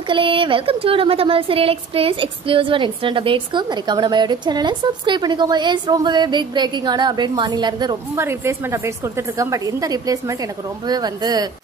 மக்களே welcome to நம்ம Tamil serial express exclusive and instant அப்டேட்ஸ்க்கு மறக்காம நம்ம யூடியூப் சேனலை சப்ஸ்கிரைப் பண்ணிக்கோங்க. எஸ் ரொம்பவே பிக் பிரேக்கிங் ஆன அப்டேட் மார்னிங்ல இருந்து ரொம்ப ரிப்ளேஸ்மெண்ட் அப்டேட்ஸ் கொடுத்துட்டு இருக்கோம். பட் இந்த ரிப்ளேஸ்மெண்ட் எனக்கு ரொம்பவே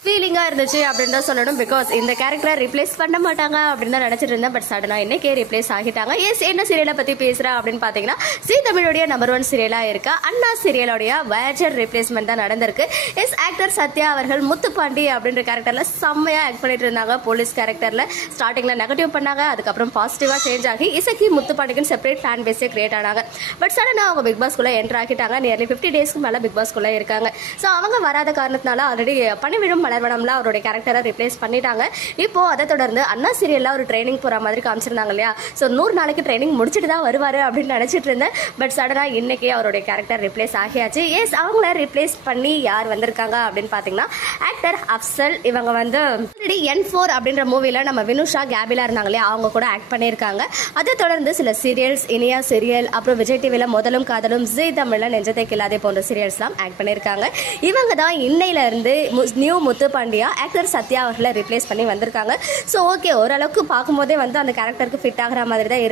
ஃபீலிங்கா இருந்துச்சு அப்படின்னு தான் சொல்லணும். பிகாஸ் இந்த கேரக்டரை ரிப்ளேஸ் பண்ண மாட்டாங்க அப்படின்னு தான் நினைச்சிட்டு இருந்தேன். பட் சடனா இன்னைக்கே ரிப்ளேஸ் ஆகிட்டாங்க. எஸ் என்ன சீரியலை பத்தி பேசுறேன் அப்படின்னு பாத்தீங்கன்னா ஜீ தமிழுடைய நம்பர் 1 சீரியலா இருக்க அண்ணா சீரியலோடைய வேஜர் ரிப்ளேஸ்மெண்ட் தான் நடந்திருக்கு. எஸ் ஆக்டர் சத்யா அவர்கள் முத்துப்பாண்டி அப்படின்ற கேரக்டர்ல செம்மையா ஆக்ட் பண்ணிட்டு இருந்தாங்க. போலீஸ் கேரக்டர்ல ஸ்டார்டிங்ல நெகட்டிவ் பண்ணாங்க, அதுக்கப்புறம் பாசிட்டிவா சேஞ்ச் ஆகி இசக்கி முத்துப்பாண்டிக்கு செப்பரேட் ஃபேன் பேஸே கிரியேட் ஆனாங்க. பட் சடனா அவங்க பிக் பாஸ்குள்ள என்டர் ஆகிட்டாங்க. நியர்லி 50 டேஸ்க்கு மேல பிக் பாஸ்குள்ள இருக்காங்க. ஸோ அவங்க வராத காரணத்தினால ஆல்ரெடி பணிவிடும் மலர்வனம்ல அவருடைய கேரக்டரை ரிப்ளேஸ் பண்ணிட்டாங்க. இப்போ அதை தொடர்ந்து அண்ணா சீரியல்ல ஒரு ட்ரைனிங் போற மாதிரி காமிச்சிருந்தாங்க இல்லையா. ஸோ 100 நாளைக்கு ட்ரைனிங் முடிச்சுட்டு தான் வருவாரு அப்படின்னு நினைச்சிட்டு இருந்தேன். பட் சடனா இன்னைக்கு அவருடைய கேரக்டர் ரிப்ளேஸ் ஆகியாச்சு. எஸ் அவங்கள ரிப்ளேஸ் பண்ணி யார் வந்திருக்காங்க அப்படின்னு பாத்தீங்கன்னா ஆக்டர் அப்சல். இவங்க ஆல்ரெடி N4 அப்படின்ற மூவில நம்ம வினுஷா கேபிலா இருந்தாங்களே அவங்க கூட ஆக்ட் பண்ணியிருக்காங்க. அதை தொடர்ந்து சில சீரியல்ஸ் இனியா சீரியல், அப்புறம் விஜய் டிவில முதலும் காதலும், ஜீ தமிழ்ல நெஞ்சத்தை கில்லாதே போன்ற சீரியல்ஸ்லாம் ஆக்ட் பண்ணியிருக்காங்க. இவங்க தான் இன்னையில இருந்து நியூ முத்துப்பாண்டியா ஆக்டர் சத்யா அவர்களை ரிப்ளேஸ் பண்ணி வந்திருக்காங்க. ஸோ ஓகே, ஓரளவுக்கு பார்க்கும்போதே அந்த கேரக்டருக்கு ஃபிட் ஆகிற மாதிரி தான்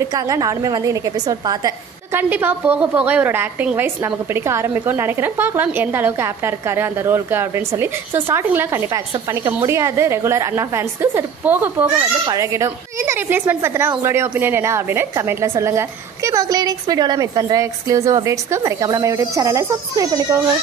இருக்காங்க. நானுமே இன்னைக்கு எபிசோட் பார்த்தேன். கண்டிப்பா போக போக இவரோட ஆக்டிங் வைஸ் நமக்கு பிடிக்க ஆரம்பிக்கும்னு நினைக்கிறேன். பார்க்கலாம் எந்த அளவுக்கு ஆப்டா இருக்காரு அந்த ரோலுக்கு அப்படின்னு சொல்லி. ஸோ ஸ்டார்டிங்ல கண்டிப்பா அக்செப்ட் பண்ணிக்க முடியாது ரெகுலர் அண்ணா ஃபேன்ஸ்க்கு. சரி போக போக பழகிடும். இந்த ரிப்ளேஸ்மெண்ட் பத்தினா உங்களுடைய ஒப்பீனியன் என்ன அப்படின்னு கமெண்ட்ல சொல்லுங்க. ஓகே மக்களே, நெக்ஸ்ட் வீடியோல மீட் பண்ற எக்ஸ்க்ளூசிவ் அப்டேட்ஸ்க்கு மறக்காம நம்ம யூடியூப் சேனலை சப்ஸ்கிரைப் பண்ணிக்கோங்க.